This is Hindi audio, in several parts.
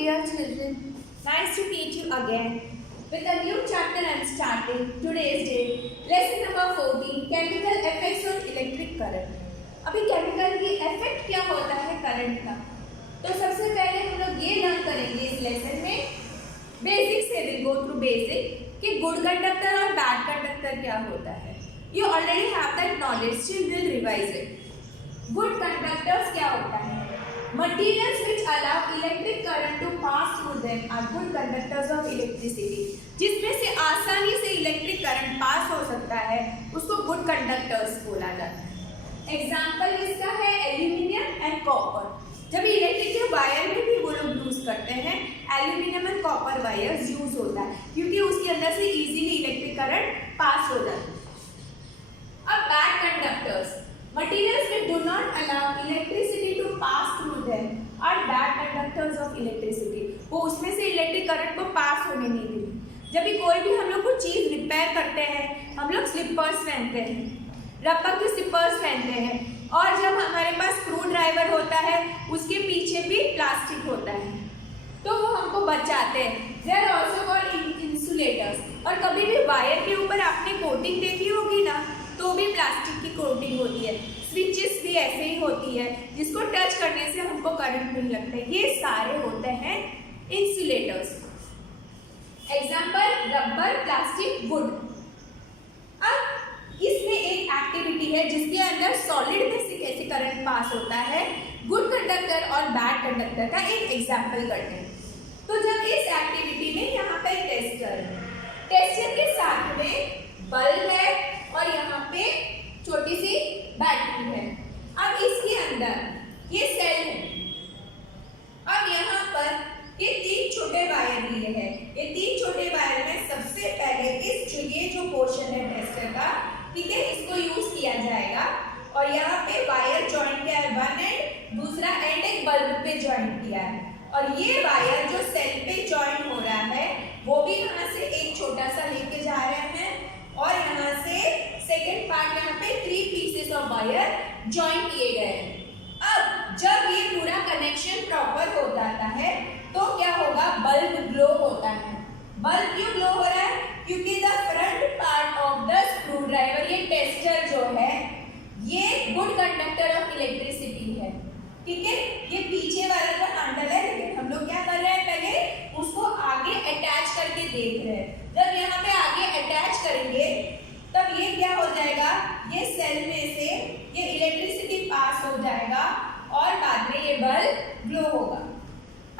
dear children, nice to meet you again. With a new chapter I am starting today's day, lesson number 14, chemical effects on electric current. अभी केमिकल की इफेक्ट क्या होता है करंट का, तो सबसे पहले हम लोग ये लर्न करेंगे इस लेसन में बेसिक से विल गो थ्रू बेसिक कि गुड कंडक्टर और बैड कंडक्टर क्या होता है. You already have that knowledge, still will revise it. Good conductors क्या होता है? Materials which allow electric current to pass through them are good conductors of electricity. जिसमें से आसानी से इलेक्ट्रिक करंट पास हो सकता है उसको गुड कंडक्टर्स बोला जाता है. एग्जाम्पल इसका है एल्यूमिनियम एंड कॉपर. जब इलेक्ट्रिक के वायर में भी वो लोग यूज करते हैं, aluminium and copper wires use होता है क्योंकि उसके अंदर से इजीली इलेक्ट्रिक करंट पास हो जाता है. अब bad conductors, materials that do not allow electricity to pass through them are bad conductors of electricity. वो उसमें से इलेक्ट्रिक करंट को पास होने नहीं देते. जब भी कोई भी हम लोग कुछ चीज रिपेयर करते हैं, हम लोग स्लीपर्स पहनते हैं, रबर के स्लीपर्स पहनते हैं, और जब हमारे पास स्क्रू ड्राइवर होता है उसके पीछे भी प्लास्टिक होता है तो वो हमको बचाते हैं. They are also called insulators. और कभी भी वायर के ऊपर आपने कोटिंग देखी होगी ना, तो भी प्लास्टिक की कोटिंग होती है. स्विचेस भी ऐसे ही होती है जिसको टच करने से हमको करंट नहीं लगता है. ये सारे होते हैं insulators. Example rubber, plastic, would. अब इसमें एक एक्टिविटी है जिसके अंदर सॉलिड में से कैसे करंट पास होता है, गुड कंडक्टर और बैड कंडक्टर का एक एग्जाम्पल करते हैं. तो जब इस एक्टिविटी में यहाँ पे टेस्टर के साथ में बल्ब है और यहाँ पे छोटी सी बैटरी है. अब इसके अंदर ये सेल है. अब यहाँ पर ये 3 छोटे वायर लिए हैं. ये 3 छोटे वायर में सबसे पहले ये जो पोर्शन है टेस्टर का, ठीक है, इसको यूज किया जाएगा. और यहाँ पे वायर जॉइंट किया है, वन एंड, दूसरा एंड एक बल्ब पे जॉइंट किया है. और ये वायर जो सेल पे जॉइंट हो रहा है वो भी यहाँ से एक छोटा सा लेके जा रहे हैं और यहाँ से सेकेंड पार्ट यहाँ पे 3 पीसेस ऑफ वायर जॉइन किए गए हैं. अब जब ये पूरा कनेक्शन प्रॉपर हो जाता है तो क्या होगा, बल्ब ग्लो होता है. बल्ब क्यों ग्लो हो रहा है? क्योंकि the front part of the screw driver, ये टेस्टर जो है, ये गुड कंडक्टर ऑफ इलेक्ट्रिसिटी है. ठीक है, ये पीछे वाला जो हैंडल है, लेकिन हम लोग क्या कर रहे हैं, पहले उसको आगे अटैच करके देख रहे हैं. जब यहाँ पे आगे अटैच करेंगे तब ये क्या हो जाएगा, ये सेल में से ये इलेक्ट्रिसिटी पास हो जाएगा और बाद में ये बल्ब ग्लो होगा.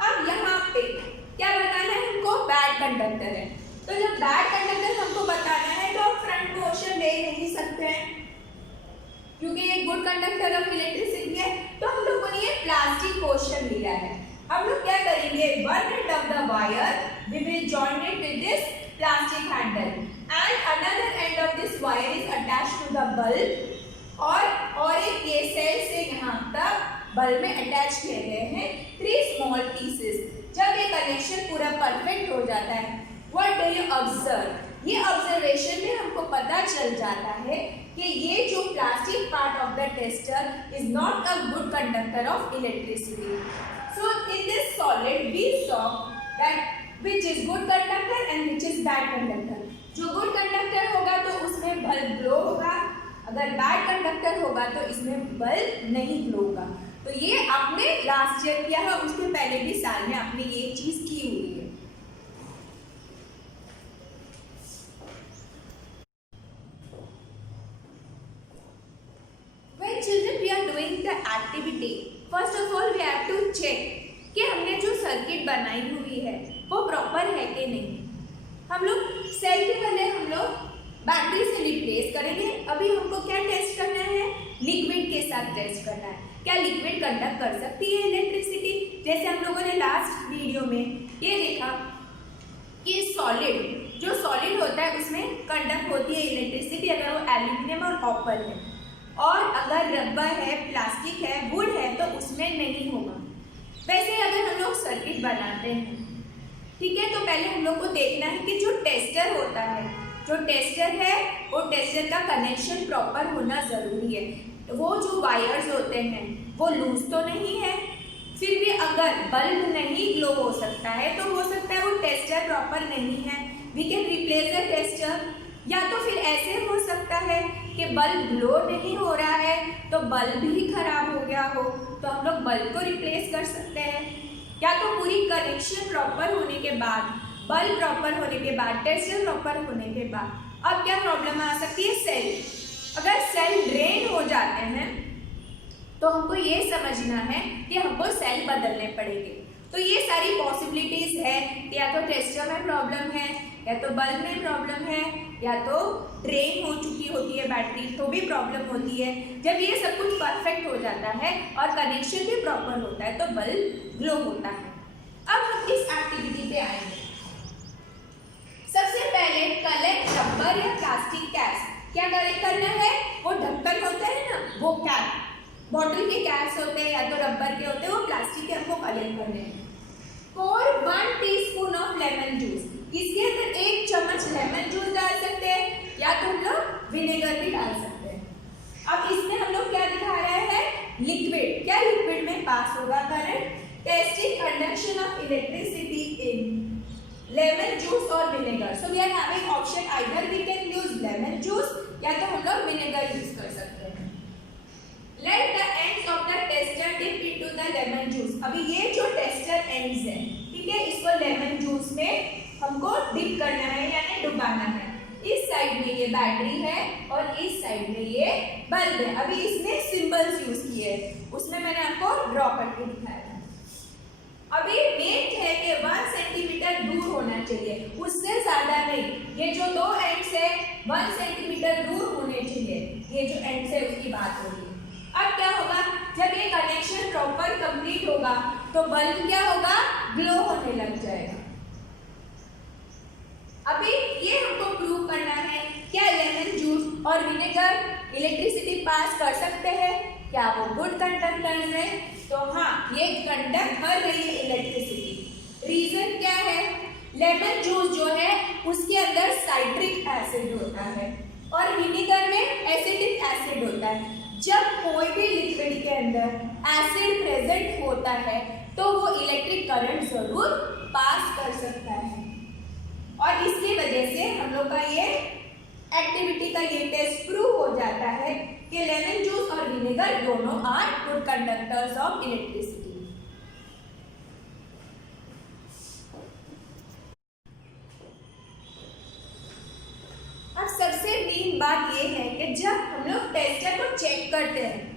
अब यहाँ पे क्या बताना है हमको, बैड कंडक्टर है. तो जब बैड कंडक्टर हमको बताना है तो फ्रंट पोर्शन ले नहीं सकते हैं क्योंकि ये गुड कंडक्टर ऑफ इलेक्ट्रिसिटी है. तो हम लोगों ने ये प्लास्टिक पोर्शन लिया है. हम लोग क्या करेंगे, one end of the wire we will join it with this plastic handle and another end of this wire is attached to the bulb और एक ये सेल से यहाँ तक बल्ब में अटैच किए गए हैं 3 small pieces. जब ये कनेक्शन पूरा परफेक्ट हो जाता है, what do you observe? ये ऑब्जर्वेशन में हमको पता चल जाता है कि ये जो plastic part of the tester is not a good conductor of electricity. So in this solid we saw that which is good conductor and which is bad conductor. जो good conductor होगा तो उसमें बल्ब ग्लो होगा, अगर bad conductor होगा तो इसमें बल्ब नहीं ग्लो होगा. तो ये आपने लास्ट ईयर किया है, उसके पहले भी साल में आपने ये चीज की हुई है. When children we are doing the activity, first of all we have to check कि हमने जो सर्किट बनाई हुई है वो प्रॉपर है कि नहीं. हम लोग सेल के पहले हम लोग बैटरी से रिप्लेस करेंगे. अभी हमको क्या टेस्ट करना है, लिक्विड के साथ टेस्ट करना है. क्या लिक्विड कंडक्ट कर सकती है इलेक्ट्रिसिटी? जैसे हम लोगों ने लास्ट वीडियो में ये देखा कि सॉलिड, जो सॉलिड होता है उसमें कंडक्ट होती है इलेक्ट्रिसिटी अगर वो एल्यूमिनियम और कॉपर है, और अगर रबर है, प्लास्टिक है, वुड है तो उसमें नहीं होगा. वैसे अगर हम लोग सर्किट बनाते हैं, ठीक है, तो पहले हम लोग को देखना है कि जो टेस्टर होता है, जो टेस्टर है वो टेस्टर का कनेक्शन प्रॉपर होना ज़रूरी है. वो जो वायर्स होते हैं वो लूज तो नहीं है, फिर भी अगर बल्ब नहीं ग्लो हो सकता है तो हो सकता है वो टेस्टर प्रॉपर नहीं है, we can replace the tester. या तो फिर ऐसे हो सकता है कि बल्ब ग्लो नहीं हो रहा है तो बल्ब ही खराब हो गया हो, तो हम लोग बल्ब को रिप्लेस कर सकते हैं। या तो पूरी कनेक्शन प्रॉपर होने के बाद, बल्ब प्रॉपर होने के बाद, टेस्टर प्रॉपर होने के बाद अब क्या प्रॉब्लम आ सकती है, सेल। अगर सेल ड्रेन हो जाते हैं तो हमको ये समझना है कि हमको सेल बदलने पड़ेंगे। तो ये सारी पॉसिबिलिटीज है, या तो टेस्टर में प्रॉब्लम है, या तो बल्ब में प्रॉब्लम है, या तो ड्रेन हो चुकी होती है बैटरी तो भी प्रॉब्लम होती है। जब ये सब कुछ परफेक्ट हो जाता है और कनेक्शन भी प्रॉपर होता है तो बल्ब ग्लो होता है। अब हम इस एक्टिविटी पे आएंगे। सबसे पहले कलेक्ट रबर या प्लास्टिक कैप्स। क्या कलेक्ट करना है, वो ढक्कन होता है ना, वो कैप, बॉटल के कैप्स होते हैं या तो रबर के होते हैं, वो प्लास्टिक के हमको कलेक्ट करने हैं। pour 1 teaspoon of lemon juice, इसके अंदर 1 चम्मच लेमन जूस डाल सकते हैं या तो हम लोग विनेगर भी डाल सकते हैं। अब इसमें हम लोग क्या दिखा रहे हैं, लिक्विड। क्या लिक्विड में पास होगा current, testing conduction of electricity in lemon juice और vinegar. So we are having option, either we can use lemon juice या तो हम लोग विनेगर यूज कर सकते हैं। Let the ends of the tester dip into the lemon juice। अभी ये जो टेस्टर एंड्स है, ठीक है, इसको लेमन जूस में हमको डिप करना है यानी डुबाना है। इस साइड में ये बैटरी है और इस साइड में ये बल्ब है। अभी इसमें सिंबल्स यूज किए हैं, उसमें मैंने आपको ड्रॉ करके दिखाया था। अभी मेन है कि 1 सेंटीमीटर दूर होना चाहिए, उससे ज्यादा नहीं। ये जो 2 एंड्स है 1 सेंटीमीटर दूर होने चाहिए, ये जो एंड्स है उसकी बात हो रही है। अब क्या होगा, जब ये कनेक्शन प्रॉपर कंप्लीट होगा तो बल्ब क्या होगा, ग्लो होने लग जाएगा। अभी ये हमको प्रूव करना है, क्या लेमन जूस और विनेगर इलेक्ट्रिसिटी पास कर सकते हैं, क्या वो गुड कंडक्टर्स हैं? तो हाँ, ये कंडक्ट कर रही है इलेक्ट्रिसिटी। रीजन क्या है, लेमन जूस जो है उसके अंदर साइट्रिक एसिड होता है और विनेगर में एसिटिक एसिड होता है। जब कोई भी लिक्विड के अंदर एसिड प्रेजेंट होता है तो वो इलेक्ट्रिक करंट जरूर पास कर सकता है, और इसकी वजह से हम लोग का ये एक्टिविटी का ये टेस्ट प्रूव हो जाता है कि लेमन जूस और विनेगर दोनों are good conductors of electricity. अब सबसे मेन बात ये है कि जब हम लोग टेस्टर को चेक करते हैं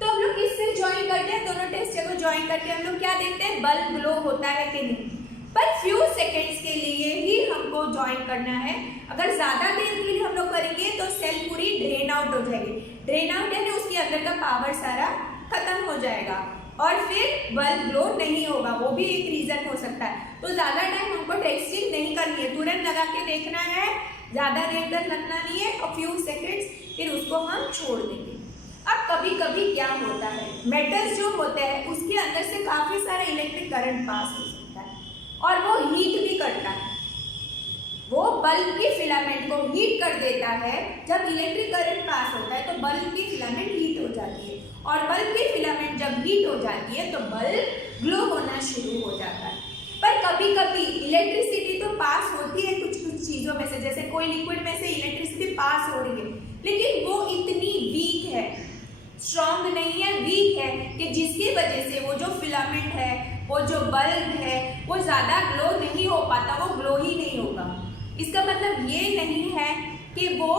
तो हम लोग किससे ज्वाइन करते हैं, दोनों टेस्टर को ज्वाइन करके हम लोग क्या देखते हैं, बल्ब ग्लो होता है कि नहीं। पर फ्यू सेकेंड्स के लिए ही हमको ज्वाइन करना है। अगर ज्यादा देर के लिए हम लोग करेंगे तो सेल पूरी ड्रेन आउट हो जाएगी। ड्रेन आउट यानी उसके अंदर का पावर सारा खत्म हो जाएगा और फिर बल्ब ग्लो नहीं होगा, वो भी एक रीजन हो सकता है। तो ज्यादा टाइम हमको टेस्टिंग नहीं करनी है, तुरंत लगा के देखना है, ज्यादा देर तक लगना नहीं है और फ्यू सेकेंड्स फिर उसको हम छोड़ देंगे। अब कभी कभी क्या होता है, मेटल्स जो होते हैं उसके अंदर से काफी सारा इलेक्ट्रिक करंट पास हो सकता है और वो हीट भी करता है, वो बल्ब की फिलामेंट को हीट कर देता है। जब इलेक्ट्रिक करंट पास होता है तो बल्ब की फिलामेंट हीट हो जाती है और बल्ब की फिलामेंट जब हीट हो जाती है तो बल्ब ग्लो होना शुरू हो जाता है। पर कभी कभी इलेक्ट्रिसिटी तो पास होती है कुछ कुछ चीज़ों में से, जैसे कोई लिक्विड में से इलेक्ट्रिसिटी पास हो रही है लेकिन वो इतनी वीक है, स्ट्रॉन्ग नहीं है, वीक है कि जिसकी वजह से वो जो फिलामेंट है, वो जो बल्ब है वो ज़्यादा ग्लो नहीं हो पाता, वो ग्लो ही नहीं होगा। इसका मतलब ये नहीं है कि वो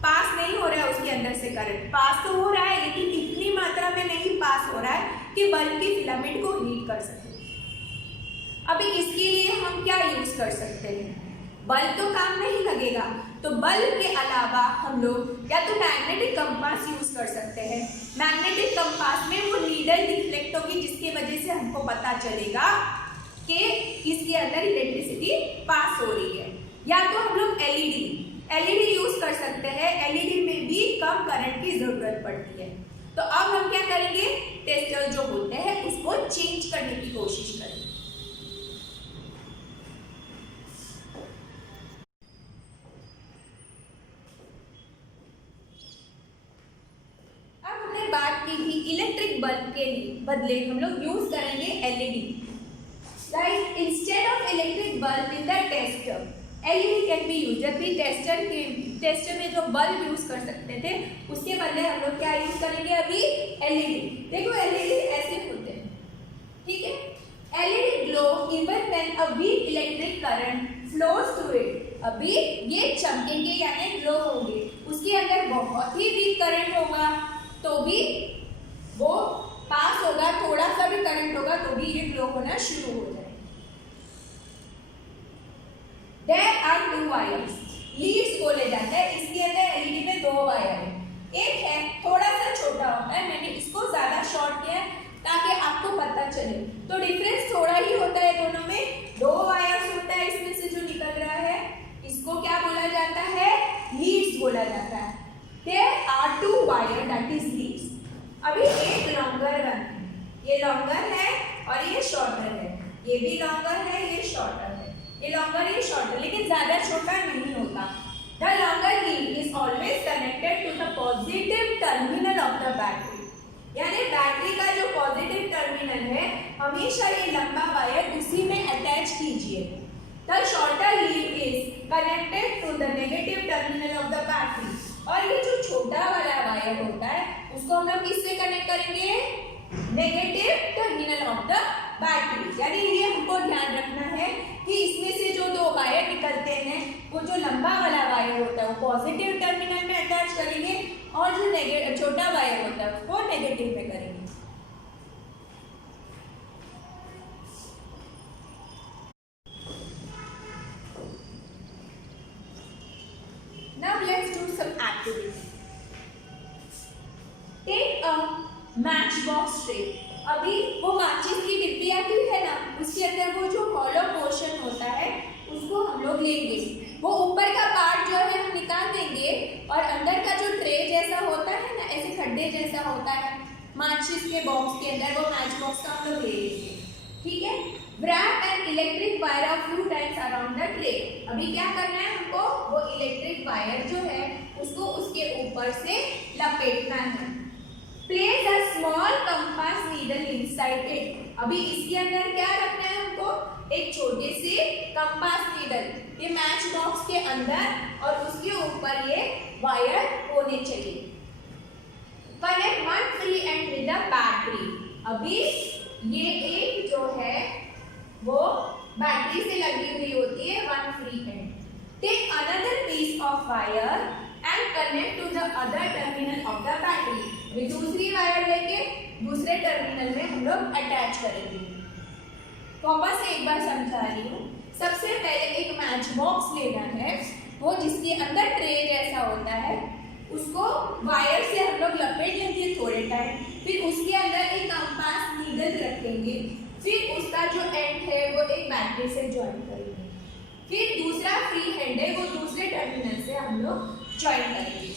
पास नहीं हो रहा है, उसके अंदर से करंट पास तो हो रहा है लेकिन इतनी मात्रा में नहीं पास हो रहा है कि बल्ब की फिलामेंट को हीट कर सके। अभी इसके लिए हम क्या यूज कर सकते हैं, बल्ब तो काम नहीं लगेगा तो बल्ब के अलावा हम लोग या तो मैग्नेटिक कंपास यूज कर सकते हैं। मैग्नेटिक कंपास में वो नीडल रिफ्लेक्ट होगी जिसकी वजह से हमको पता चलेगा कि इसके अंदर इलेक्ट्रिसिटी पास हो रही है। या तो हम लोग एलईडी यूज कर सकते हैं, एलईडी में भी कम करंट की जरूरत पड़ती है। तो अब हम क्या करेंगे, टेस्टर जो होते हैं उसको चेंज करने की कोशिश करेंगे। बात की थी इलेक्ट्रिक बल्ब के बदले हम लोग यूज करेंगे LED. Right, instead of electric bulb in the tester LED can be use. जब भी टेस्टर में जो बल्ब यूज कर सकते थे उसके बदले हम लोग क्या यूज करेंगे अभी एलईडी। देखो एलईडी ऐसे होते हैं, ठीक है। LED glow even when a weak electric current flows through it. अभी ये चमकेंगे यानी ग्लो होंगे, उसके अंदर बहुत ही वीक करंट होगा तो भी वो पास होगा, थोड़ा सा भी करंट होगा तो भी ये ग्लो होना शुरू हो जाएगा। There are two wires, leads बोले जाता है। इसके अंदर एलईडी में 2 वायर है, एक है थोड़ा सा छोटा होता है, मैंने इसको ज्यादा शॉर्ट किया है ताकि आपको पता चले। तो डिफरेंस थोड़ा ही होता है दोनों में, 2 वायर्स होता है इसमें से जो निकल रहा है, इसको क्या बोला जाता है लीड्स बोला जाता है। There are 2 wires that is leads। अभी एक लॉन्गर वन है, ये लॉन्गर है और ये शॉर्टर है, ये भी लॉन्गर है ये शॉर्टर है, ये लॉन्गर ये शॉर्टर, लेकिन ज्यादा छोटा नहीं होता। The longer lead is always connected to the positive terminal of the battery. यानी बैटरी का जो पॉजिटिव टर्मिनल है हमेशा ये लंबा वायर उसी में अटैच कीजिए। The shorter lead is connected to the negative terminal of the battery. और ये जो छोटा वाला वायर होता है उसको हम लोग किससे कनेक्ट करेंगे negative terminal of the battery. यानी ये हमको ध्यान रखना है कि इसमें से जो 2 वायर निकलते हैं वो जो लंबा वाला वायर होता है वो पॉजिटिव टर्मिनल में अटैच करेंगे और जो छोटा वायर होता है उसको नेगेटिव में करेंगे। Now let's do some activity. Take a matchbox tray। अभी वो माचिस की डिब्बी आती है ना, उसके अंदर वो जो हॉलो पोर्शन होता है उसको हम लोग लेंगे। वो ऊपर का पार्ट जो है हम निकाल देंगे और अंदर का जो ट्रे जैसा होता है ना, ऐसे खड्डे जैसा होता है माचिस के बॉक्स के अंदर, वो मैच बॉक्स का हम लोग ले लेंगे, ठीक है। Wrap an electric wire a few times around the tray। अभी क्या करना है हमको, वो इलेक्ट्रिक वायर जो है उसको उसके ऊपर से लपेटना है। Place a small compass needle inside it। अभी इसके अंदर क्या रखना है हमको, एक छोटे से कंपास नीडल, ये मैच बॉक्स के अंदर और उसके ऊपर ये वायर होने चाहिए। Connect one free end with the battery। अभी ये एक जो है वो बैटरी से लगी हुई होती है, one free end. Take another piece of wire and connect to the other terminal of the battery. अभी दूसरी वायर लेके दूसरे टर्मिनल में हम लोग अटैच करेंगे। वापस से एक बार समझा रही हूँ। सबसे पहले एक मैच बॉक्स लेना है, वो जिसके अंदर ट्रे जैसा होता है, उसको वायर से हम लोग लपेट लेंगे थोड़े टाइम, फिर उसके अंदर एक कंपास नीडल रखेंगे, फिर उसका जो एंड है वो एक बैटरी से ज्वाइन करेंगे, फिर दूसरा फ्री हैंड है वो दूसरे टर्मिनल से हम लोग ज्वाइन करेंगे।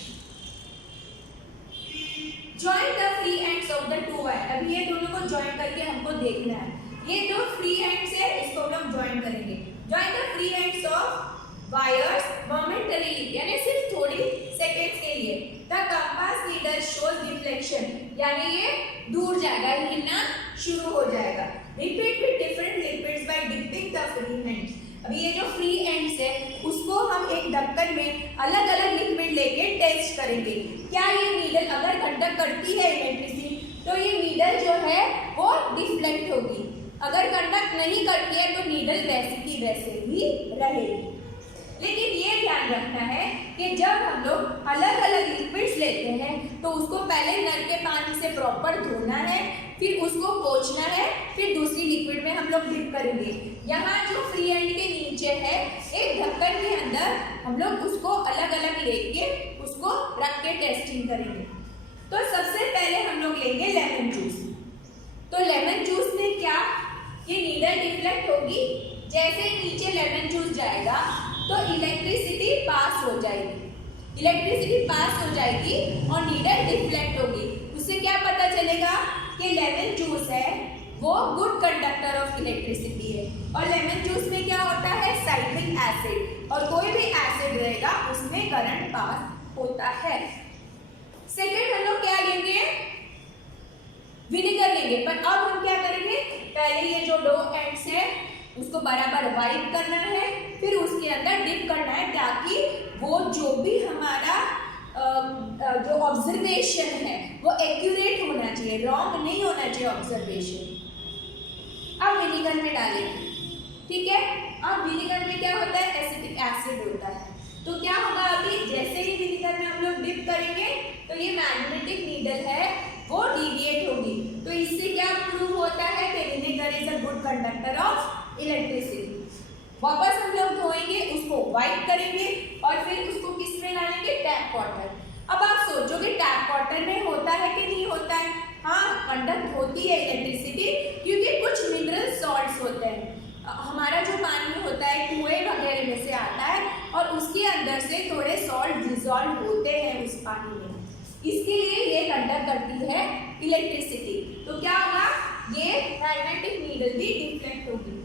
Join the free ends of the 2 wire. अभी ये दोनों को ज्वाइन करके हमको देखना है, ये जो फ्री एंड्स है इसको हम लोग ज्वाइन करेंगे। Join the free ends of wires momentarily, यानी सिर्फ थोड़ी सेकेंड्स के लिए। The compass needle shows deflection, यानी ये दूर जाएगा, हिलना शुरू हो जाएगा। Repeat with different liquids by dipping the free ends. अभी ये जो फ्री एंड्स है उसको हम एक ढक्कन में अलग अलग लिक्विड लेके टेस्ट करेंगे, क्या ये नीडल अगर कंडक्ट करती है इलेक्ट्रिसिटी तो ये नीडल जो है वो डिफ्लेक्ट होगी, अगर कंडक्ट नहीं करती है तो नीडल वैसे की वैसे ही रहेगी। लेकिन ये ध्यान रखना है कि जब हम लोग अलग अलग लिक्विड्स लेते हैं तो उसको पहले नल के पानी से प्रॉपर धोना है, फिर उसको पोंछना है, फिर दूसरी लिक्विड में हम लोग डिप करेंगे। यहाँ जो फ्री एंड के नीचे है एक ढक्कन के अंदर हम लोग उसको अलग अलग लेके उसको रख के टेस्टिंग करेंगे। तो सबसे पहले हम लोग लेंगे लेमन जूस। तो लेमन जूस में क्या, ये नीडल डिफ्लेक्ट होगी, जैसे नीचे लेमन जूस जाएगा तो इलेक्ट्रिसिटी पास हो जाएगी, इलेक्ट्रिसिटी पास हो जाएगी और नीडल डिफ्लेक्ट होगी। उससे क्या पता चलेगा कि लेमन जूस है वो गुड कंडक्टर ऑफ इलेक्ट्रिसिटी है। और लेमन जूस में क्या होता है, साइट्रिक एसिड, और कोई भी एसिड रहेगा उसमें करंट पास होता है। सेकेंड हम लोग क्या लेंगे, करेंगे, पर अब हम क्या करेंगे, पहले ये जो दो एंड्स है उसको बराबर वाइप करना है, फिर उसके अंदर डिप करना है, ताकि वो जो भी हमारा जो ऑब्जर्वेशन है वो एक्यूरेट होना चाहिए, रॉन्ग नहीं होना चाहिए ऑब्जर्वेशन। अब विनेगर में डालेंगे, ठीक है। अब विनेगर में क्या होता है, एसिटिक एसिड होता है। तो क्या होगा, अभी जैसे ही विनेगर में हम लोग डिप करेंगे तो ये मैग्नेटिक नीडल है वो डिविएट होगी। तो इससे क्या प्रूव होता है कि vinegar is a good conductor of electricity. वापस हम लोग धोएंगे, उसको वाइप करेंगे और फिर उसको किस में डालेंगे, टैप वाटर। अब आप सोचोगे टैप वाटर में होता है कि नहीं होता है? हाँ, कंडक्ट होती है इलेक्ट्रिसिटी, क्योंकि कुछ मिनरल सॉल्ट्स होते हैं। हमारा जो पानी होता है कुएं वगैरह में से आता है और उसके अंदर से थोड़े सॉल्ट डिसॉल्व होते हैं उस पानी में, इसके लिए ये कंडक्ट करती है इलेक्ट्रिसिटी। तो क्या होगा, ये मैग्नेटिक नीडल भी डिफ्लेक्ट होगी।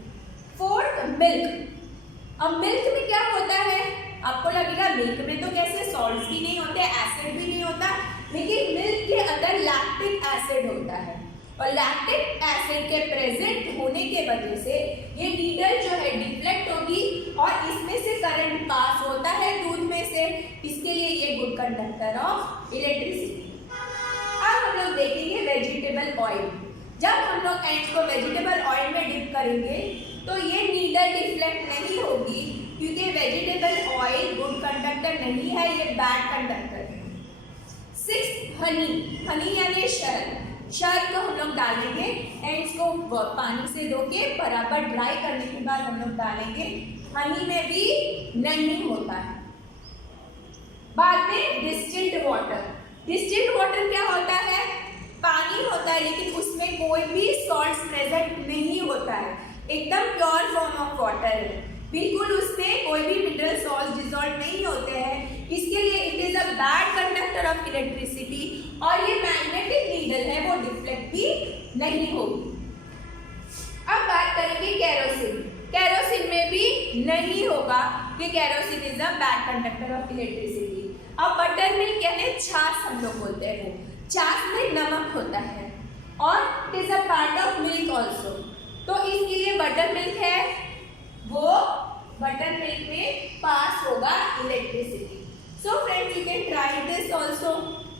Fourth, milk. अब मिल्क में क्या होता है, आपको लगेगा मिल्क में तो कैसे सॉल्ट्स भी नहीं होते, एसिड भी नहीं होता, लेकिन मिल्क के अंदर लैक्टिक एसिड होता है और लैक्टिक एसिड के प्रेजेंट होने के वजह से ये नीडल जो है डिफ्लेक्ट होगी और इसमें से करंट पास होता है दूध में से, इसके लिए ये गुड कंडक्टर ऑफ इलेक्ट्रिसिटी। अब हम लोग देखेंगे वेजिटेबल ऑयल। जब हम लोग एंड्स को वेजिटेबल ऑयल में डिप करेंगे तो ये नीडल डिफ्लेक्ट नहीं होगी, क्योंकि वेजिटेबल ऑयल गुड कंडक्टर नहीं है, ये बैड कंडक्टर है। 6, हनी। हनी यानी शहद। शहद को हम लोग डालेंगे, एंड्स को पानी से धो के बराबर ड्राई करने के बाद हम लोग डालेंगे। हनी में भी नहीं होता है। बाद में डिस्टिल्ड वाटर। डिस्टिल्ड वाटर क्या होता है, पानी होता है लेकिन उसमें कोई भी सॉल्ट्स प्रेजेंट नहीं होता है, एकदम प्योर फॉर्म ऑफ वाटर है, बिल्कुल उसमें कोई भी मिनरल सॉल्ट डिसॉल्व नहीं होते हैं, इसके लिए it is a bad conductor of electricity और ये मैग्नेटिक नीडल है वो डिफ्लेक्ट भी नहीं होगी। अब बात करेंगे केरोसिन। केरोसिन में भी नहीं होगा कि kerosene is a bad conductor of electricity. अब बटर मिल्क यानी छाछ हम लोग बोलते हैं, वो छाछ में नमक होता है और it is a part of milk also, तो इसके लिए बटर मिल्क है वो बटर मिल्क में पास होगा electricity. So friends, you can try this also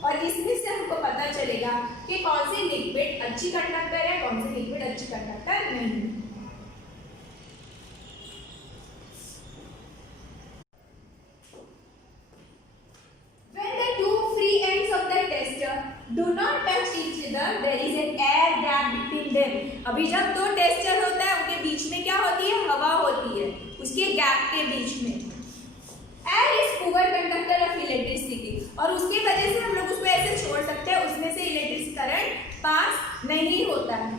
और इसमें से हमको पता चलेगा कि कौन सी लिक्विड अच्छी कंडक्टर है, कौन सी लिक्विड अच्छी कंडक्टर नहीं। When the two free ends of the tester do not touch each other, there is an air gap between them. अभी जब दो टेस्टर होता है उनके बीच में क्या होती है, हवा होती है, उसके गैप के बीच में। Air is poor conductor of electricity और उसकी वजह से हम लोग उसको ऐसे छोड़ सकते हैं, उसमें से इलेक्ट्रिक करंट पास नहीं होता है।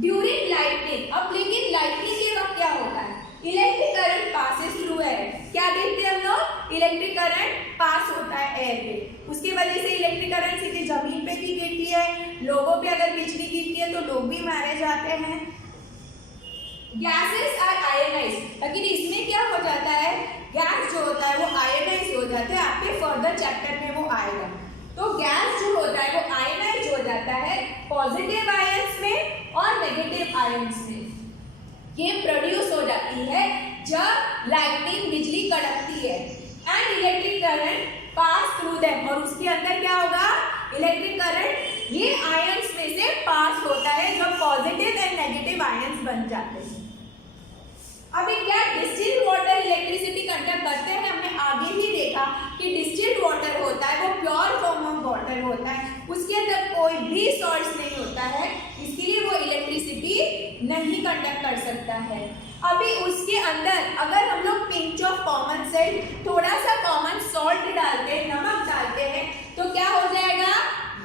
ड्यूरिंग लाइटनिंग, अब लेकिन लाइटनिंग के वक्त क्या होता है, electric current passes through air. क्या देखते हैं हम लोग, इलेक्ट्रिक करंट पास होता है एयर पे, उसकी वजह से इलेक्ट्रिक करंट सीधे जमीन पे भी गिरती है, लोगों पे अगर बिजली गिरती है तो लोग भी मारे जाते हैं। गैसेस आर आयनाइज्ड, लेकिन इसमें क्या हो जाता है, गैस जो होता है वो आयनाइज हो जाता है, आपके फर्दर चैप्टर में वो आएगा। तो गैस जो होता है वो आयनाइज हो जाता है पॉजिटिव आयंस में और नेगेटिव आयंस में। ये प्रोड्यूस हो जाती है जब लाइटनिंग बिजली कड़कती है and electric current pass through them, और उसके अंदर क्या होगा, इलेक्ट्रिक करंट ये आयंस में से पास होता है जो पॉजिटिव एंड नेगेटिव आयंस बन जाते हैं। अभी क्या डिस्टिल्ड वाटर इलेक्ट्रिसिटी कंडक्ट करते हैं, हमने आगे ही देखा कि डिस्टिल्ड वाटर होता है वो प्योर फॉर्म ऑफ वाटर होता है, उसके अंदर कोई भी सॉल्ट्स नहीं होता है, इसके लिए वो इलेक्ट्रिसिटी नहीं कंडक्ट कर सकता है। अभी उसके अंदर अगर हम लोग पिंच ऑफ कॉमन सेल्ट, थोड़ा सा कॉमन सॉल्ट डालते हैं, नमक डालते हैं, तो क्या हो जाएगा,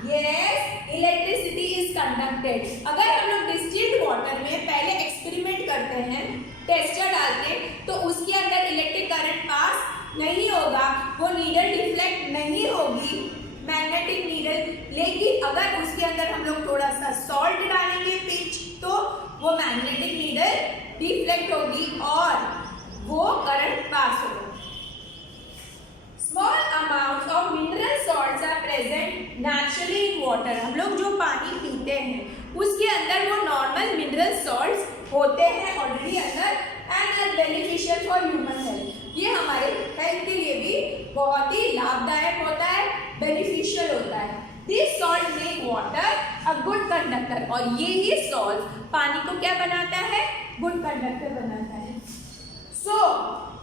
यस, इलेक्ट्रिसिटी इज कंडक्टेड। अगर हम लोग डिस्टिल्ड वाटर में पहले एक्सपेरिमेंट करते हैं, टेस्टर डालते हैं, तो उसके अंदर इलेक्ट्रिक करंट पास नहीं होगा, वो नीडल डिफ्लेक्ट नहीं होगी, मैग्नेटिक नीडल, लेकिन अगर उसके अंदर हम लोग थोड़ा सा सॉल्ट डालेंगे पिंच, तो वो मैग्नेटिक नीडल डिफ्लेक्ट होगी और वो करंट पास होगा। Small amounts of mineral salts are present naturally in water. हम लोग जो पानी पीते हैं मिनरल सॉल्ट्स होते हैं ऑलरेडी अंदर and are beneficial for human health. ये हमारे हेल्थ के लिए भी बहुत ही लाभदायक होता है, बेनिफिशियल होता है। This salt make water a good conductor, और ये ही सॉल्ट पानी को क्या बनाता है, गुड कंडक्टर बनाता है। सो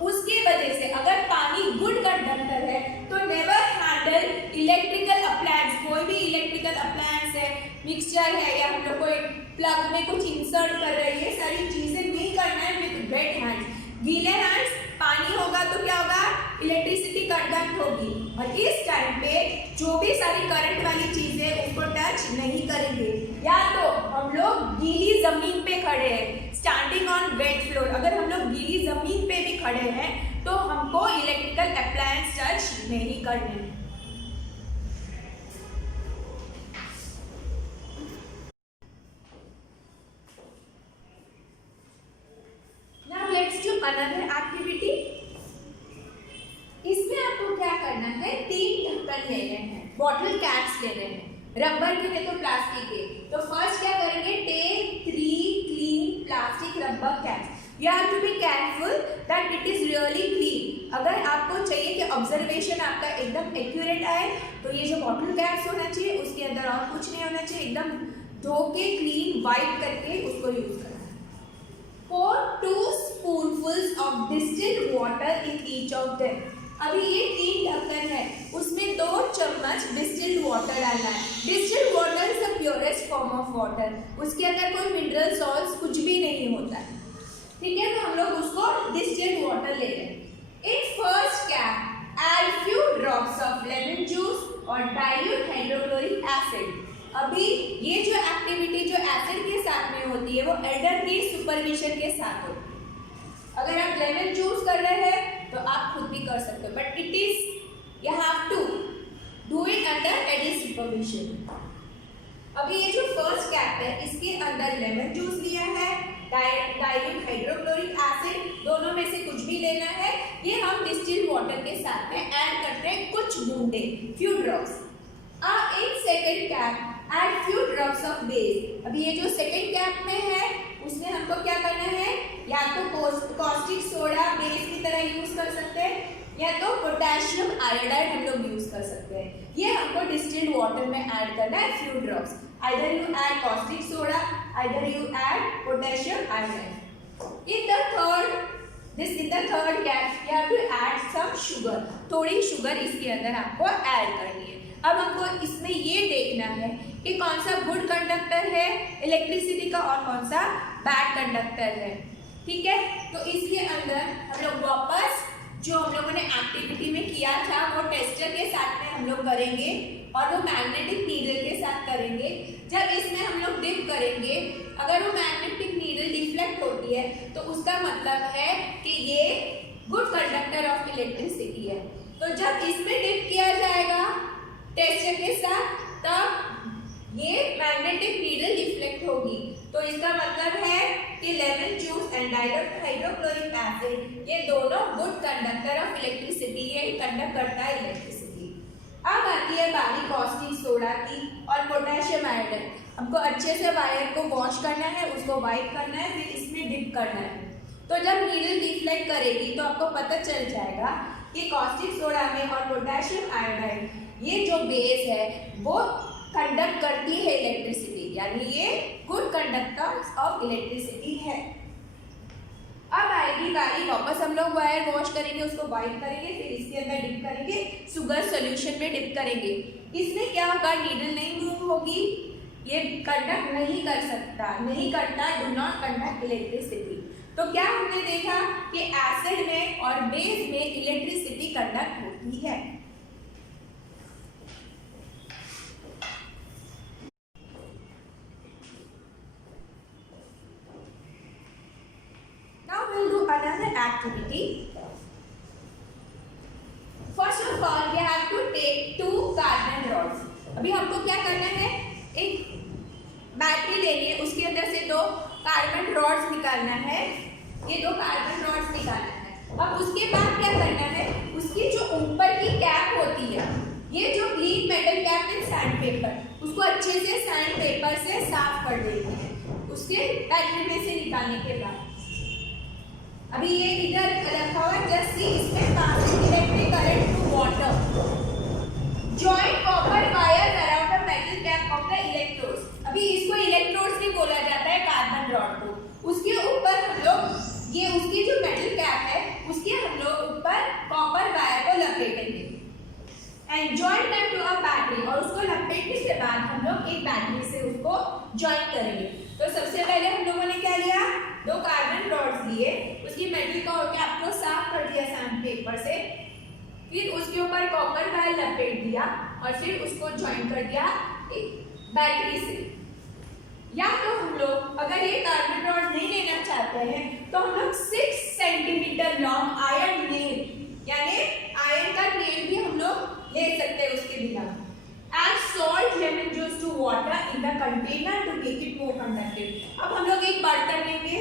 उसकी वजह से अगर पानी गुड कंडक्टर है तो नेवर हैंडल इलेक्ट्रिकल अप्लायंस, कोई भी इलेक्ट्रिकल अप्लायंस है, मिक्सचर है या हम लोग को एक प्लग में कुछ इंसर्ट कर रहे हैं, ये सारी चीजें नहीं करना है विद वेट हैंड्स। गीले हैंड्स, पानी होगा तो क्या होगा, इलेक्ट्रिसिटी कंडक्ट होगी, और इस टाइम पे जो भी सारी करंट वाली चीजें उसको टच नहीं करेंगे। या तो हम लोग गीली जमीन पे खड़े हैं, स्टैंडिंग ऑन वेट फ्लोर, अगर हम लोग गीली जमीन पे भी खड़े हैं तो हमको इलेक्ट्रिकल अप्लायंस टच नहीं करने। Now let's do another activity. इसमें आपको क्या करना है, 3 ढक्कन लेने हैं, बॉटल कैप्स लेने हैं, रबर के लिए तो प्लास्टिक के। तो फर्स्ट क्या करेंगे, take 3 clean plastic rubber caps. You have to be careful that it is really clean। अगर आपको चाहिए कि ऑब्जर्वेशन आपका एकदम एक्यूरेट आए तो ये जो बॉटल कैप्स होना चाहिए उसके अंदर और कुछ नहीं होना चाहिए, एकदम धो के क्लीन वाइट करके उसको यूज करना है। Pour 2 spoonfuls of distilled water in each of them। अभी ये 3 ढक्कन है, उसमें 2 चम्मच डिस्टिल्ड वाटर डालना है। Distilled water is the purest form of water, उसके अंदर कोई मिनरल सॉल्ट्स कुछ भी नहीं होता है, ठीक है। तो हम लोग उसको डिस्टिल्ड वाटर ले रहे हैं। In first cap add few drops of lemon juice और डाइल्यूट हाइड्रोक्लोरिक एसिड। अभी ये जो एक्टिविटी जो एसिड के साथ में होती है वो एल्डर की सुपरविजन के साथ होती है। अगर आप लेमन जूस कर रहे हैं तो आप खुद भी कर सकते हो, but it is you have to do it under एडी सुपरविजन। अभी ये जो फर्स्ट कैप है इसके अंदर लेमन जूस लिया है, डाइल्यूट हाइड्रोक्लोरिक एसिड, दोनों में से कुछ भी लेना है। ये हम डिस्टिल्ड वाटर के साथ में ऐड करते हैं कुछ बूंदे, few drops. In second cap add few drops of base. अभी ये जो सेकंड कैप में है उसमें हमको क्या करना है, या तो कॉस्टिक सोडा बेस की तरह यूज कर सकते हैं या तो पोटेशियम आयोडाइड हम लोग यूज कर सकते हैं। ये हमको डिस्टिल्ड वाटर में ऐड करना है few drops. Either you add caustic soda, either you add potassium iodide. In the third cap you have to add some sugar, थोड़ी शुगर इसके अंदर आपको ऐड करनी है। अब हमको इसमें ये देखना है कि कौन सा गुड कंडक्टर है इलेक्ट्रिसिटी का और कौन सा बैड कंडक्टर है, ठीक है। तो इसके अंदर हम लोग वापस जो हम लोगों ने एक्टिविटी में किया था वो टेस्टर के साथ में हम लोग करेंगे और वो मैग्नेटिक नीडल के साथ करेंगे। जब इसमें हम लोग डिप करेंगे, अगर वो मैग्नेटिक नीडल डिफ्लेक्ट होती है तो उसका मतलब है कि ये गुड कंडक्टर ऑफ इलेक्ट्रिसिटी है। तो जब इसमें डिप किया जाएगा टेस्टर के साथ तब ये मैग्नेटिक नीडल डिफ्लेक्ट होगी। तो इसका मतलब है कि lemon juice and dilute hydrochloric acid ये दोनों गुड कंडक्टर ऑफ इलेक्ट्रिसिटी, ये कंडक्ट करता है इलेक्ट्रिसिटी। अब आती है बारी कॉस्टिक सोडा की और पोटेशियम आयोडाइड। हमको अच्छे से वायर को वॉश करना है, उसको वाइप करना है, फिर इसमें डिप करना है। तो जब नीडल डिफ्लेक्ट करेगी तो आपको पता चल जाएगा कि कॉस्टिक सोडा में और पोटेशियम आयोडाइड ये जो बेस है वो कंडक्ट करती है इलेक्ट्रिसिटी, यानी ये गुड कंडक्टर्स ऑफ इलेक्ट्रिसिटी है। अब आएगी बारी, वापस हम लोग वायर वॉश करेंगे, उसको वाइप करेंगे, फिर इसके अंदर डिप करेंगे, शुगर सॉल्यूशन में डिप करेंगे। इसमें क्या होगा, नीडल नहीं मूव होगी, ये कंडक्ट नहीं कर सकता, नहीं करता, डू नॉट कंडक्ट इलेक्ट्रिसिटी। तो क्या हमने देखा कि एसिड में और बेस में इलेक्ट्रिसिटी कंडक्ट होती है। Now we'll do another activity. First of all, we have to take 2 carbon rods. अभी हमको क्या करना है, एक बैटरी लेनी है, उसके अंदर से 2 कार्बन रॉड्स निकालना है, ये 2 कार्बन रॉड्स निकालना है। अब उसके बाद क्या करना है, उसकी जो ऊपर की कैप होती है, ये जो क्लीन मेटल कैप है सैंड पेपर, उसको अच्छे से सैंड पेपर से साफ कर देनी है। उसके बैटरी में से निकालने के बाद। अभी ये इधर रखा हुआ है, जस्ट सी इसमें passing electric current to water, joint copper wire around the metal cap of the electrodes. अभी इसको इलेक्ट्रोड्स भी बोला जाता है कार्बन रॉड को। उसके ऊपर हम लोग ये उसकी जो मेटल कैप है उसके हम लोग ऊपर कॉपर वायर को लपेटेंगे and join them to a battery, और उसको लपेटने के बाद हम लोग एक बैटरी से उसको जॉइन करेंगे। तो सबसे पहले हम लोगों ने क्या लिया, दो कार्बन रॉड्स लिए, उसकी मेटल कैप को साफ कर दिया सैंड पेपर से, फिर उसके ऊपर कॉपर वायर लपेट दिया और फिर उसको जॉइन कर दिया एक बैटरी से। या तो हम लोग अगर ये कार्बन रॉड नहीं लेना चाहते हैं तो हम लोग 6 सेंटीमीटर लॉन्ग आयरन नेल, यानी आयरन का नेल भी हम लोग ले सकते हैं उसके बिना। Add salt lemon juice to water in the container to make it more conductive। अब हम लोग एक बर्तन लेंगे,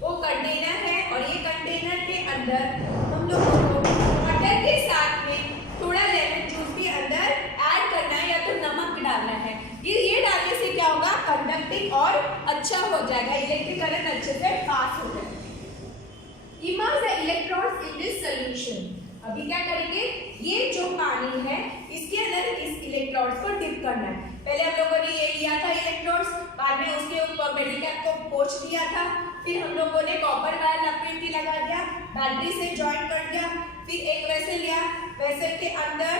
वो कंटेनर है और ये कंटेनर के अंदर हम लोगों को वाटर के साथ में थोड़ा लेमन जूस भी अंदर ऐड करना है या तो नमक डालना है। ये डालने से क्या होगा, कंडक्टिंग और अच्छा हो जाएगा, इलेक्ट्रिक करंट अच्छे से पास हो जाएगा। Immerse the electrodes in this solution। अभी क्या करेंगे, ये जो पानी है इसके अंदर इस इलेक्ट्रोड्स को डिप करना है। पहले हम लोगों ने ये लिया था इलेक्ट्रोड्स, बाद में उसके ऊपर मेटल कैप को पोंछ दिया था, फिर हम लोगों ने कॉपर वायर लपेट के लगा दिया, बैटरी से जॉइन कर दिया, फिर एक वेसल लिया, वेसल के अंदर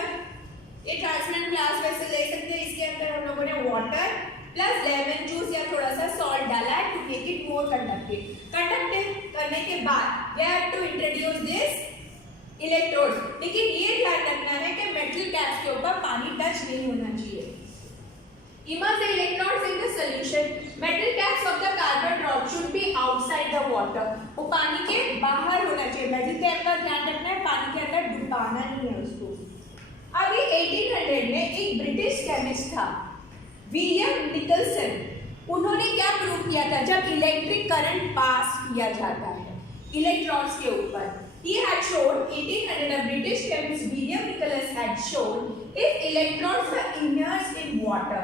ये ट्रांसपेरेंट ग्लास वेसल ले सकते हैं, इसके अंदर हम लोगों ने वाटर प्लस लेमन जूस या थोड़ा सा सॉल्ट डाला है to make it more conductive. Conductive करने के बाद we have to introduce this electrodes, लेकिन ये ध्यान रखना है कि मेटल कैप्स के ऊपर पानी टच नहीं होना चाहिए। Immerse the electrodes in the solution। Metal caps of the carbon rod should be outside the water। वो पानी के बाहर होना चाहिए, मेटल कैप का ध्यान रखना है, पानी के अंदर डुबाना नहीं है उसको। अभी 1800 में एक ब्रिटिश केमिस्ट था विलियम निकलसन, उन्होंने क्या प्रूव किया था, जब इलेक्ट्रिक करंट पास किया जाता है इलेक्ट्रॉन्स के ऊपर, he had shown 1800 a British chemist William Nicholas had shown if electrons were immersed in water,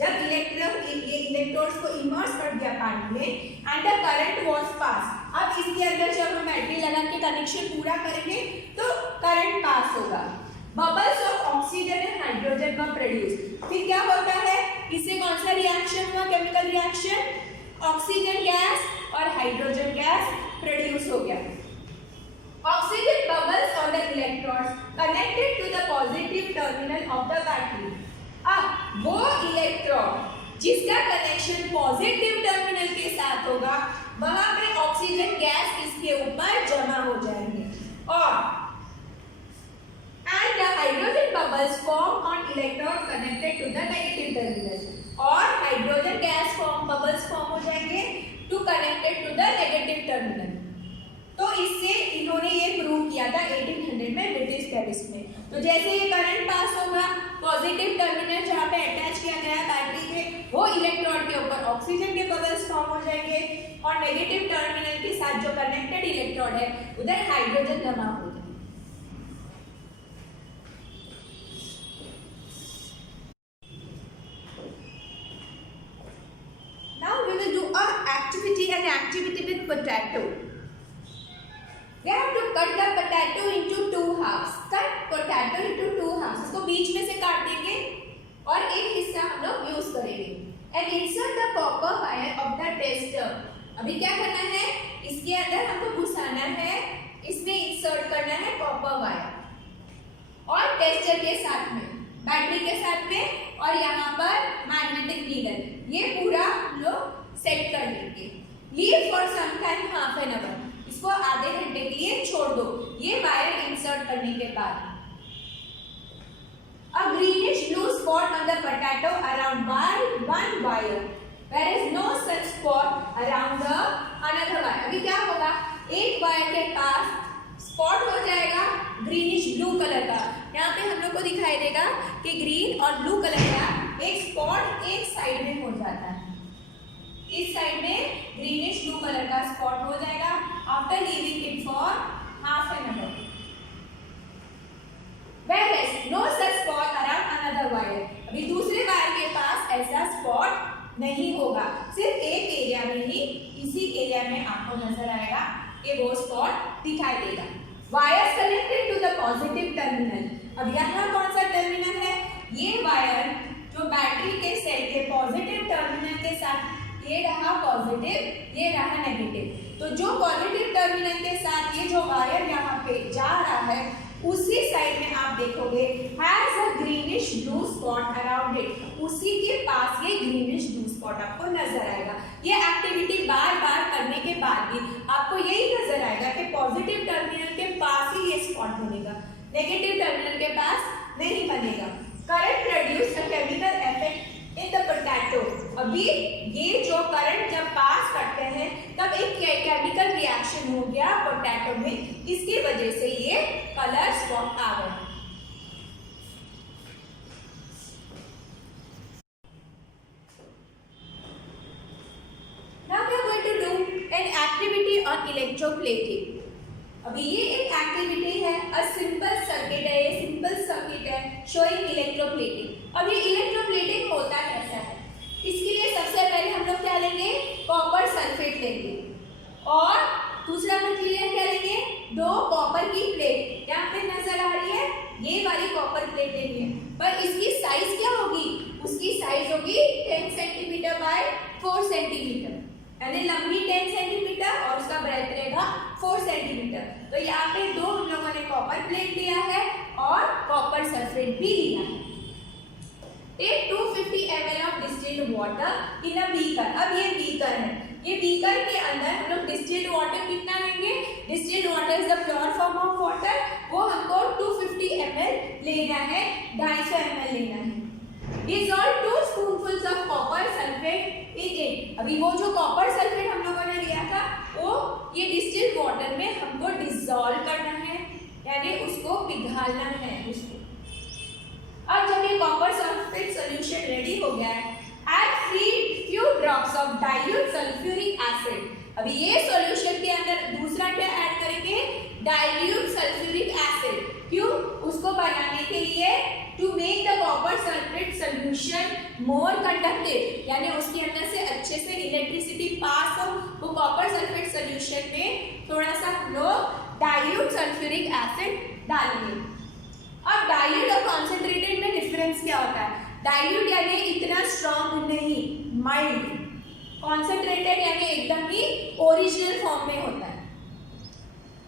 जब इलेक्ट्रॉन्स को इमर्स कर दिया पानी में एंड द करंट वाज पास। अब इसके अंदर जब हम बैटरी लगा के कनेक्शन पूरा करेंगे तो करंट पास होगा, bubbles of oxygen and hydrogen were produce. फिर क्या होता है, इससे कौन सा रिएक्शन हुआ, केमिकल रिएक्शन, ऑक्सीजन गैस और हाइड्रोजन गैस प्रोड्यूस हो गया। Oxygen bubbles on the electrodes connected to the positive terminal of the battery। अब वो इलेक्ट्रॉन जिसका कनेक्शन पॉजिटिव टर्मिनल के साथ होगा वहां पे ऑक्सीजन गैस इसके ऊपर जमा हो जाएंगे और and the hydrogen bubbles form on electrode connected to the negative terminal, और हाइड्रोजन गैस बबल्स फॉर्म हो जाएंगे to connected to the negative terminal. तो इससे इन्होंने ये प्रूव किया था 1800 में ब्रिटिश केमिस्ट में। तो जैसे ये करंट पास होगा, पॉजिटिव टर्मिनल जहाँ पे अटैच किया गया बैटरी के, वो इलेक्ट्रॉन के ऊपर ऑक्सीजन के बबल्स फॉर्म हो जाएंगे और नेगेटिव टर्मिनल के साथ जो कनेक्टेड इलेक्ट्रॉन है उधर हाइड्रोजन जमा हो जाएगा। Now we will do an activity with potato। We have to cut the potato into 2 halves। Cut potato into 2 halves। इसको बीच में से काट देंगे और एक हिस्सा हम लोग यूज करेंगे। And insert the copper wire of the tester। अभी क्या करना है, इसके अंदर हमको घुसाना है, इसमें इंसर्ट करना है कॉपर वायर और टेस्टर के साथ में, बैटरी के साथ में, और यहाँ पर मैग्नेटिक नीडल, ये पूरा हम लोग सेट कर देंगे। Leave for some time, half an hour, इसको आधे घंटे के लिए छोड़ दो। ये वायर इंसर्ट करने के बाद a greenish blue spot on the potato around one wire, there is no such spot around the another wire। अभी क्या होगा, एक वायर के पास स्पॉट हो जाएगा ग्रीनिश ब्लू कलर का, यहाँ पे हम लोग को दिखाई देगा कि ग्रीन और ब्लू कलर का एक स्पॉट एक साइड में हो जाता है, इस साइड में ग्रीनिश ब्लू कलर का स्पॉट हो जाएगा after leaving it for half an our. Whereas no such spot around another wire। अभी दूसरे वायर के पास ऐसा स्पॉट नहीं होगा, सिर्फ एक एरिया वो स्पॉट दिखाई देगा। Wires connected to the positive terminal, अब यहाँ कौन सा टर्मिनल है, ये वायर जो बैटरी के सेल के पॉजिटिव टर्मिनल के साथ, ये रहा पॉजिटिव, ये रहा नेगेटिव। तो जो पॉजिटिव टर्मिनल के साथ ये जो वायर यहाँ पे जा रहा है, उसी साइड में आप देखोगे has a greenish blue spot around it, उसी के पास ये ग्रीनिश ब्लू स्पॉट आपको नजर आएगा। ये एक्टिविटी बार बार करने के बाद भी आपको यही नजर आएगा कि पॉजिटिव टर्मिनल के पास ही ये स्पॉट बनेगा, नेगेटिव टर्मिनल के पास नहीं बनेगा। Current produce a chemical effect in the potato, अभी ये जो करंट जब पास करते हैं तब एक केमिकल रिएक्शन हो गया पोटैटो में, इसकी वजह से ये कलर स्पॉट आ गए। Now we are going to do an activity on electroplating. अभी ये एक एक्टिविटी है, अ सिंपल सर्किट है, ये सिंपल सर्किट है शोइंग इलेक्ट्रोप्लेटिंग। अब ये इलेक्ट्रोप्लेटिंग होता कैसा है, इसके लिए सबसे पहले हम लोग क्या लेंगे, कॉपर सल्फेट लेंगे और दूसरा मटेरियल क्या लेंगे, 2 कॉपर की प्लेट, यहाँ पे नजर आ रही है ये वाली कॉपर प्लेट लेनी है, पर इसकी साइज क्या होगी, उसकी साइज होगी 10 सेंटीमीटर बाय 4 सेंटीमीटर, यानी लंबी 10 सेंटीमीटर और उसका ब्रेथ रहेगा 4 सेंटीमीटर। तो यहाँ पे 2 हम लोगों ने कॉपर प्लेट लिया है और कॉपर सल्फेट भी लिया है। Take 250 ml of distilled water in a beaker, अब ये बीकर है, ये बीकर के अंदर हम लोग डिस्टिल्ड वाटर कितना लेंगे, distilled water is the pure form of water, वो हमको 250 ml लेना है, 250 ml लेना है। Dissolve 2 spoonfuls of copper sulphate in it, अभी वो जो कॉपर सल्फेट हम लोगों ने लिया था वो ये डिस्टिल्ड वाटर में हमको डिसॉल्व करना है, यानी उसको पिघालना है उसको। अब जब ये कॉपर सल्फेट सॉल्यूशन रेडी हो गया है, add few drops of dilute sulfuric acid, अभी ये सॉल्यूशन के अंदर दूसरा क्या ऐड करेंगे, डाइल्यूट सल्फ्यूरिक एसिड, क्यों, उसको बनाने के लिए to make the copper sulphate solution more conductive, यानी उसके अंदर से अच्छे से इलेक्ट्रिसिटी पास हो, वो कॉपर सल्फेट सॉल्यूशन में थोड़ा सा हम लोग डाइल्यूट सल्फ्यूरिक एसिड डालेंगे। अब डाइल्यूट और कॉन्सेंट्रेटेड में डिफरेंस क्या होता है, डाइल्यूट यानी इतना स्ट्रॉन्ग नहीं, माइल्ड, कॉन्सेंट्रेटेड यानी एकदम ही ओरिजिनल फॉर्म में होता है।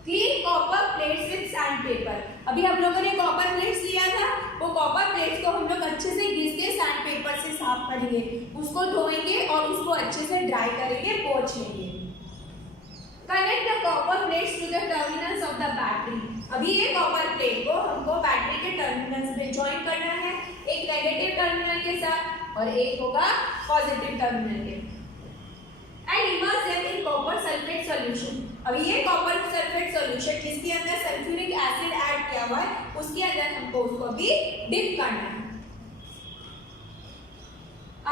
Clean copper plates with sandpaper, अभी हम लोगों ने कॉपर प्लेट्स लिया था, वो कॉपर प्लेट्स को हम लोग अच्छे से घिस के सैंडपेपर से साफ करेंगे, उसको धोएंगे और उसको अच्छे से ड्राई करेंगे, पोंछ लेंगे। Connect the copper plates to the terminals of the battery, अभी ये कॉपर प्लेट को हमको बैटरी के टर्मिनल्स में ज्वाइन करना है, एक नेगेटिव टर्मिनल के साथ और एक होगा पॉजिटिव टर्मिनल के, and immerse them in copper sulphate solution, अभी ये कॉपर सल्फेट सॉल्यूशन जिसके अंदर सल्फ्यूरिक एसिड ऐड किया हुआ है, उसके अंदर हमको उसको भी डिप करना है।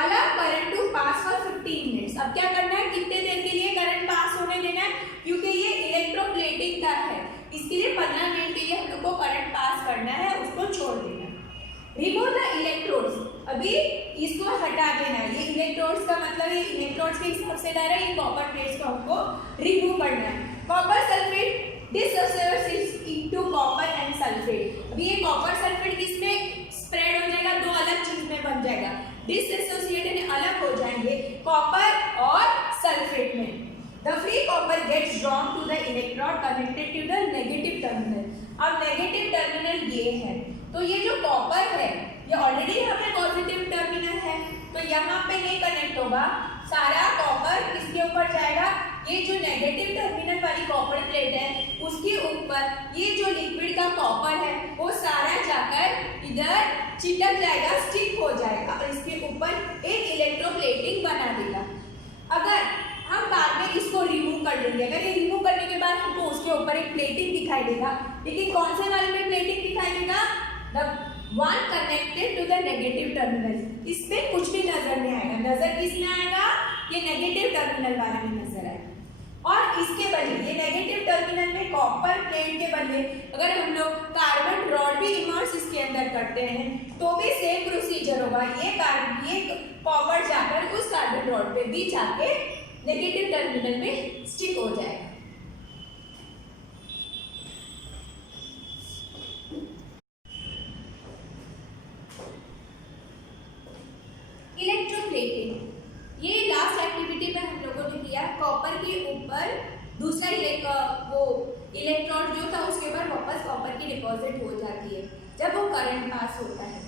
Allow current to pass for 15 minutes, अब क्या करना है, कितने देर के लिए करंट पास होने देना है, क्योंकि ये इलेक्ट्रोप्लेटिंग का है, इसके लिए 15 मिनट के लिए हम लोग को करंट पास करना है, उसको छोड़ देना है। रिमूव द इलेक्ट्रोड्स, अभी इसको हटा देना है, ये इलेक्ट्रोड्स का मतलब ये इलेक्ट्रोड्स के हिसाब से डाल रहा है, ये कॉपर प्लेट्स को हमको रिमूव करना है। Copper sulphate dissociates into copper and sulphate, अभी ये कॉपर सल्फेट किसमें स्प्रेड हो जाएगा, 2 अलग चीज में बन जाएगा, डिसोसिएट यानी अलग हो जाएंगे कॉपर और सल्फेट में। The free copper gets drawn to the electrode connected to the negative terminal, अब नेगेटिव टर्मिनल ये है, तो ये जो कॉपर है ये ऑलरेडी यहाँ पे पॉजिटिव टर्मिनल है, तो यहाँ पे नहीं कनेक्ट होगा, सारा कॉपर इसके ऊपर जाएगा, ये जो नेगेटिव टर्मिनल वाली कॉपर प्लेट है उसके ऊपर ये जो लिक्विड का कॉपर है वो सारा जाकर इधर चिपक जाएगा, स्टिक हो जाएगा और इसके ऊपर एक इलेक्ट्रोप्लेटिंग बना देगा। अगर हम बाद में इसको रिमूव कर देंगे, अगर ये रिमूव करने के बाद हमको उसके ऊपर एक प्लेटिंग दिखाई देगा, लेकिन कौन से वाले में प्लेटिंग दिखाई देगा, the one connected to the negative terminal, इसमें कुछ भी नजर नहीं आएगा, नजर किसमें आएगा, ये नेगेटिव टर्मिनल वाले में नजर आएगा। और इसके बदले ये नेगेटिव टर्मिनल में कॉपर प्लेट के बदले अगर हम लोग कार्बन रॉड भी इमर्स इसके अंदर करते हैं तो भी सेम प्रोसीजर होगा, ये कॉपर जाकर उस कार्बन रॉड पे भी जाके नेगेटिव टर्मिनल में स्टिक हो जाएगा। इलेक्ट्रोप्लेटिंग। ये लास्ट एक्टिविटी में हम लोगों ने किया, कॉपर के ऊपर दूसरा वो इलेक्ट्रोड जो था उसके ऊपर वापस कॉपर की डिपॉजिट हो जाती है जब वो करंट पास होता है।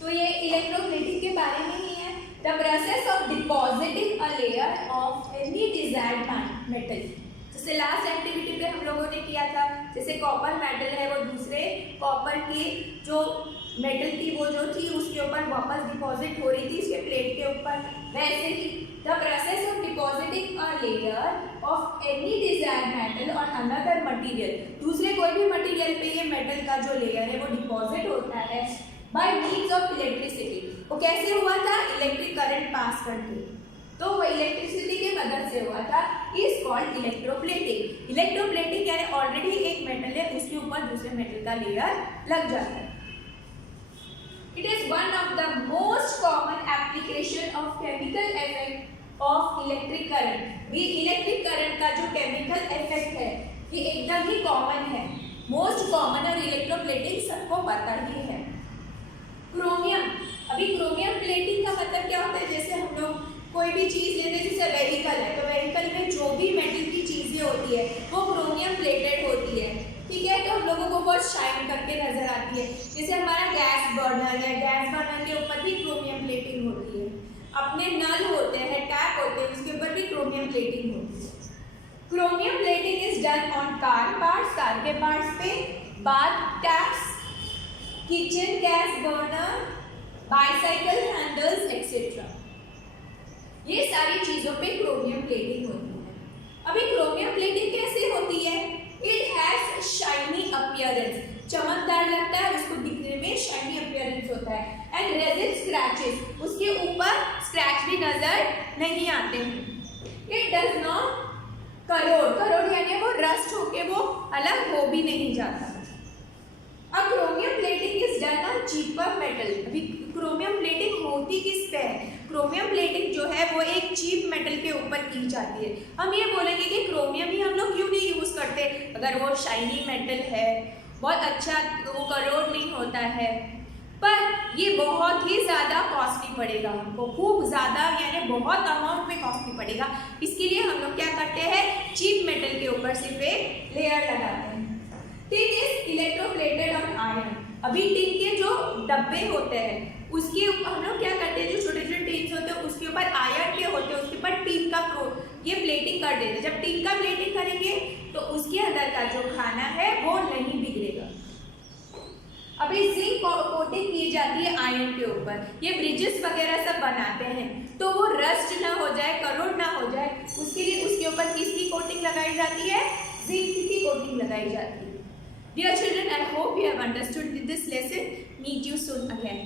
तो ये इलेक्ट्रोप्लेटिंग के बारे में ही है। The process of depositing a layer of any desired metal. जैसे लास्ट एक्टिविटी पे हम लोगों ने किया था, जैसे कॉपर मेटल है वो दूसरे कॉपर की जो मेटल थी वो जो थी उसके ऊपर वापस डिपॉजिट हो रही थी इसके प्लेट के ऊपर, वैसे ही the process of depositing a layer of any desired metal और अनदर मटेरियल, दूसरे कोई भी मटेरियल पे ये मेटल का जो लेयर है वो डिपॉजिट होता है बाय मीन्स ऑफ इलेक्ट्रिसिटी। वो कैसे हुआ था? इलेक्ट्रिक करंट पास करके, तो वो इलेक्ट्रिसिटी की मदद से हुआ था, इज कॉल्ड इलेक्ट्रोप्लेटिंग। इलेक्ट्रोप्लेटिंग यानी ऑलरेडी एक मेटल है उसके ऊपर दूसरे मेटल का लेयर लग जाता है। It is one of the most common application of chemical effect of electric current. ये इलेक्ट्रिक करंट का जो केमिकल इफेक्ट है ये एकदम ही कॉमन है, मोस्ट कॉमन, और इलेक्ट्रोप्लेटिंग सबको पता ही है। क्रोमियम, अभी क्रोमियम प्लेटिंग का मतलब क्या होता है? जैसे हम लोग कोई भी चीज़ लेते हैं, जैसे वेहिकल है तो वेहिकल में जो भी मेटल की चीज़ें होती है वो क्रोमियम प्लेटेड होती है, ठीक है। तो हम लोगों को बहुत शाइन करके नजर आती है। जैसे हमारा गैस बर्नर है, गैस बर्नर के ऊपर भी क्रोमियम प्लेटिंग होती है। अपने नल होते हैं, टैप होते हैं, उसके ऊपर भी क्रोमियम प्लेटिंग होती है। Chromium plating is done on car parts, car के पार्ट्स पे, bath taps, kitchen gas burner, bicycle handles etcetera. ये सारी चीजों पे क्रोमियम प्लेटिंग होती है। अभी क्रोमियम प्लेटिंग कैसे होती है? इट हैज शाइनी अपीयरेंस, चमकदार लगता है, उसको दिखने में शाइनी अपीयरेंस होता है। एंड रेजिस्ट स्क्रैचेस, उसके ऊपर स्क्रैच भी नजर नहीं आते हैं। इट डज नॉट करोड यानी वो रस्ट होके वो अलग हो भी नहीं जाता। अब chromium plating is done on cheaper metal. अभी क्रोमियम प्लेटिंग होती किस पे है? क्रोमियम प्लेटिंग जो है वो एक चीप मेटल के ऊपर की जाती है। हम ये बोलेंगे कि क्रोमियम ही हम लोग क्यों नहीं यूज करते? अगर वो शाइनी मेटल है, बहुत अच्छा, तो वो करोड नहीं होता है, पर ये बहुत ही ज़्यादा कॉस्टली पड़ेगा हमको, खूब ज़्यादा यानी बहुत अमाउंट में कॉस्टली पड़ेगा। इसके लिए हम लोग क्या करते हैं? चीप मेटल के ऊपर सिर्फ एक लेयर लगाते हैं। Tin is electroplated on iron. अभी टिन के जो डब्बे होते हैं उसके ऊपर हम लोग क्या करते हैं, जो छोटे छोटे टिन्स होते हैं उसके ऊपर आयरन के होते हैं, उसके ऊपर टिन का ये प्लेटिंग कर देते हैं। जब टिन का प्लेटिंग करेंगे तो उसके अंदर का जो खाना है वो नहीं बिगड़ेगा। अभी जिंक कोटिंग की जाती है आयरन के ऊपर, ये ब्रिजेस वगैरह सब बनाते हैं, तो वो रस्ट ना हो जाए, करोड ना हो जाए, उसके लिए उसके ऊपर किसकी कोटिंग लगाई जाती है? जिंक की कोटिंग लगाई जाती है। Dear children, I hope you have understood this lesson. Meet you soon again.